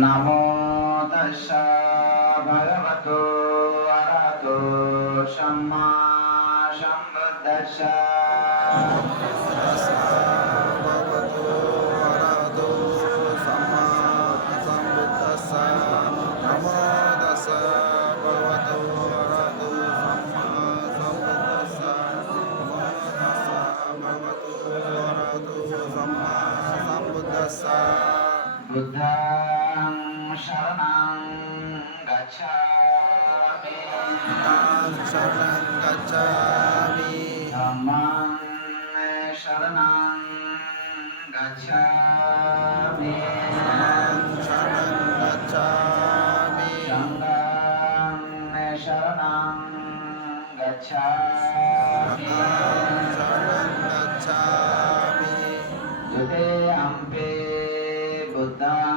नमो तस्स भगवतो अरहतो सम्मा सम्बुद्धस्स Buddha. शरणं गच्छामि शरणं गच्छामि धम्मं शरणं गच्छामि शरणं गच्छामि सङ्गं शरणं गच्छामि शरणं गच्छामि युते अम्बे बुद्धं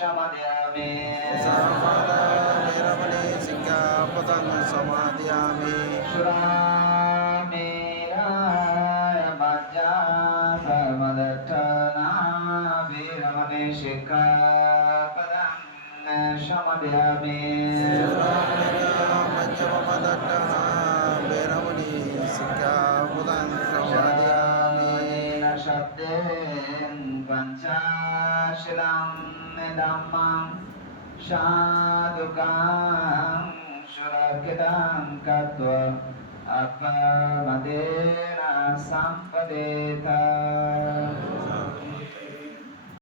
සමාදියාමි සම්පදා නිරමණී සික්ඛාපදං සමාදියාමි සුරාමේනාය මජ්ජා සමදට්ඨනා විරමණී සික්ඛාපදං සමාදියාමි සුරාමේනාය මජ්ජා සමදට්ඨනා धम्मं साधुकां सुरक्षितां कृत्वा अपमदेन सम्पदेता